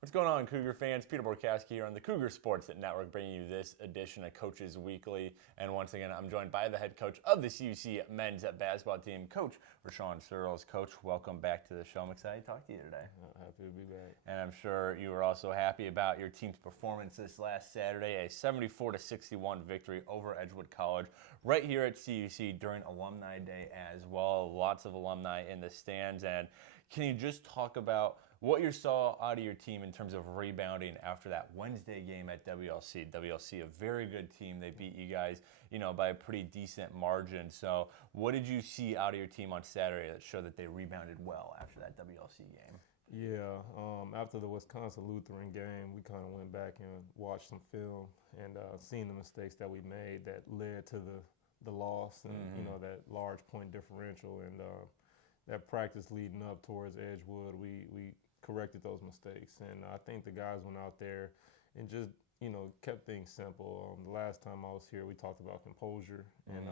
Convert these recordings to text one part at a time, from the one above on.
What's going on, Cougar fans? Peter Borkowski here on the Cougar Sports Network, bringing you this edition of Coaches Weekly. And once again, I'm joined by the head coach of the CUC men's basketball team, Coach Surles. Coach, welcome back to the show. I'm excited to talk to you today. Happy to be back. And I'm sure you were also happy about your team's performance this last Saturday, a 74-61 victory over Edgewood College right here at CUC during Alumni Day as well. Lots of alumni in the stands. And can you just talk about what you saw out of your team in terms of rebounding after that Wednesday game at WLC? WLC, a very good team. They beat you guys, by a pretty decent margin. So what did you see out of your team on Saturday that showed that they rebounded well after that WLC game? Yeah, after the Wisconsin Lutheran game, we kind of went back and watched some film and seen the mistakes that we made that led to the loss and, that large point differential. And that practice leading up towards Edgewood, we corrected those mistakes. And I think the guys went out there and just, kept things simple. The last time I was here, we talked about composure and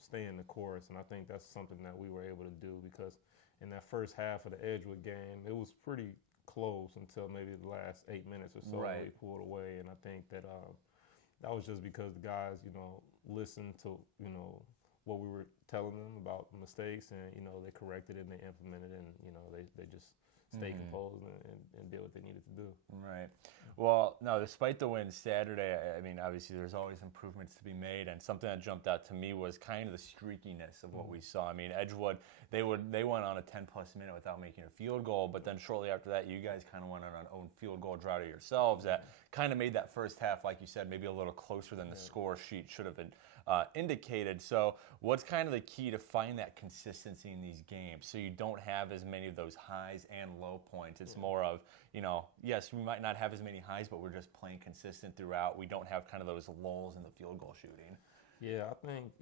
staying the course. And I think that's something that we were able to do because in that first half of the Edgewood game, it was pretty close until maybe the last 8 minutes or so. Right. They pulled away. And I think that that was just because the guys, listened to, what we were telling them about mistakes, and they corrected it and they implemented it, and they just stayed composed and did what they needed to do. Right. Well, no, despite the win Saturday, I mean, obviously there's always improvements to be made, and something that jumped out to me was kind of the streakiness of what we saw. I mean, Edgewood, they went on a 10-plus minute without making a field goal, but then shortly after that, you guys kind of went on an own field goal drought of yourselves that kind of made that first half, like you said, maybe a little closer than the score sheet should have been indicated. So what's kind of the key to find that consistency in these games so you don't have as many of those highs and low points? It's more of, yes, we might not have as many highs, but we're just playing consistent throughout. We don't have kind of those lulls in the field goal shooting. Yeah, I think,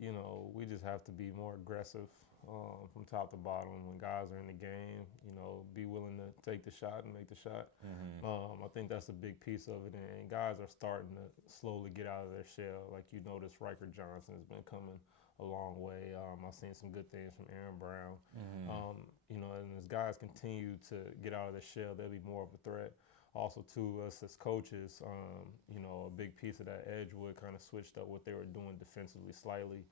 we just have to be more aggressive from top to bottom when guys are in the game, be willing to take the shot and make the shot. I think that's a big piece of it, and guys are starting to slowly get out of their shell. Like you notice, Riker Johnson has been coming a long way. I've seen some good things from Aaron Brown. And as guys continue to get out of their shell, they'll be more of a threat. Also, to us as coaches, a big piece of that Edgewood kind of switched up what they were doing defensively slightly.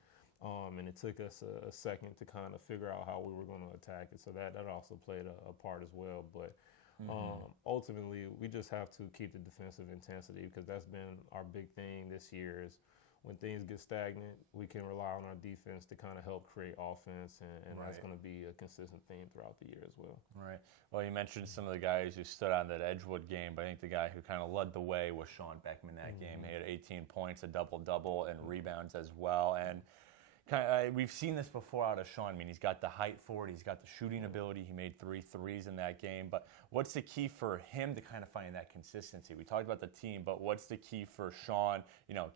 And it took us a second to kind of figure out how we were going to attack it. So that also played a part as well. But ultimately, we just have to keep the defensive intensity because that's been our big thing this year is when things get stagnant, we can rely on our defense to kind of help create offense, and that's going to be a consistent theme throughout the year as well. Right. Well, you mentioned some of the guys who stood on that Edgewood game, but I think the guy who kind of led the way was Sean Beckman that game. He had 18 points, a double-double, and rebounds as well. And we've seen this before out of Sean. I mean, he's got the height for it. He's got the shooting ability. He made 3 threes in that game. But what's the key for him to kind of find that consistency? We talked about the team, but what's the key for Sean?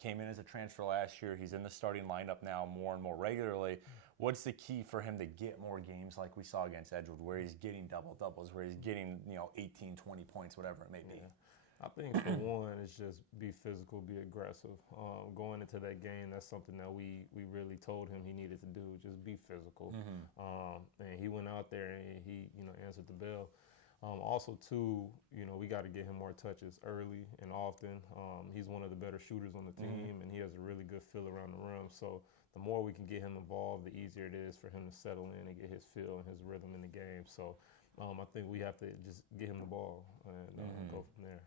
Came in as a transfer last year. He's in the starting lineup now more and more regularly. What's the key for him to get more games like we saw against Edgewood, where he's getting double-doubles, where he's getting, 18, 20 points, whatever it may be? I think for one, it's just be physical, be aggressive. Going into that game, that's something that we really told him he needed to do, just be physical. And he went out there and he, answered the bell. Also, too, we got to get him more touches early and often. He's one of the better shooters on the team, and he has a really good feel around the rim. So the more we can get him involved, the easier it is for him to settle in and get his feel and his rhythm in the game. So I think we have to just get him the ball and go from there.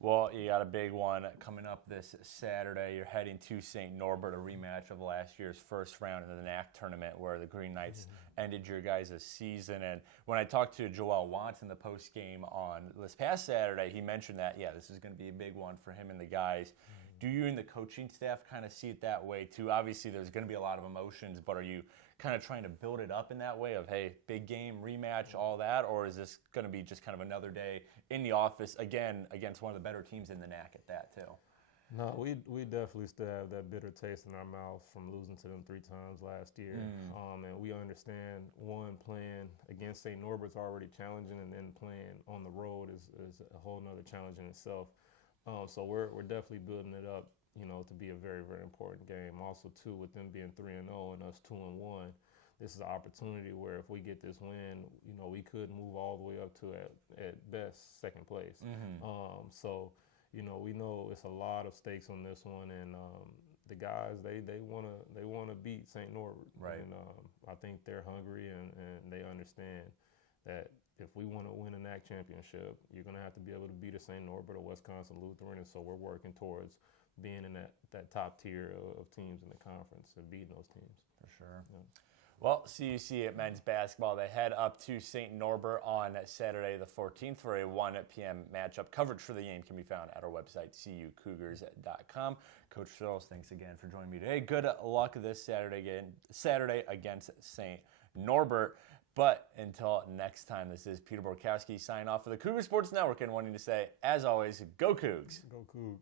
Well, you got a big one coming up this Saturday. You're heading to St. Norbert, a rematch of last year's first round in the NACC tournament where the Green Knights ended your guys' season. And when I talked to Joel Watts in the post-game on this past Saturday, he mentioned that, this is going to be a big one for him and the guys. Do you and the coaching staff kind of see it that way too? Obviously, there's going to be a lot of emotions, but are you kind of trying to build it up in that way of, hey, big game, rematch, all that? Or is this going to be just kind of another day in the office, again, against one of the better teams in the NACC at that too? No, we definitely still have that bitter taste in our mouth from losing to them 3 times last year. And we understand, one, playing against St. Norbert's already challenging, and then playing on the road is a whole nother challenge in itself. So we're definitely building it up, to be a very, very important game. Also, too, with them being 3-0 and us 2-1, this is an opportunity where if we get this win, you know, we could move all the way up to at best second place. So, you know, we know it's a lot of stakes on this one, and the guys they wanna beat St. Norbert, right? And I think they're hungry and they understand that if we want to win a NACC championship, you're gonna have to be able to beat a St. Norbert or Wisconsin Lutheran, and so we're working towards being in that top tier of teams in the conference and beating those teams. For sure. Yeah. Well, CUC at men's basketball, they head up to St. Norbert on Saturday the 14th for a 1 p.m. matchup. Coverage for the game can be found at our website, cucougars.com. Coach Surles, thanks again for joining me today. Good luck this Saturday against St. Norbert. But until next time, this is Peter Borkowski signing off for the Cougar Sports Network and wanting to say, as always, go Cougs. Go Cougs.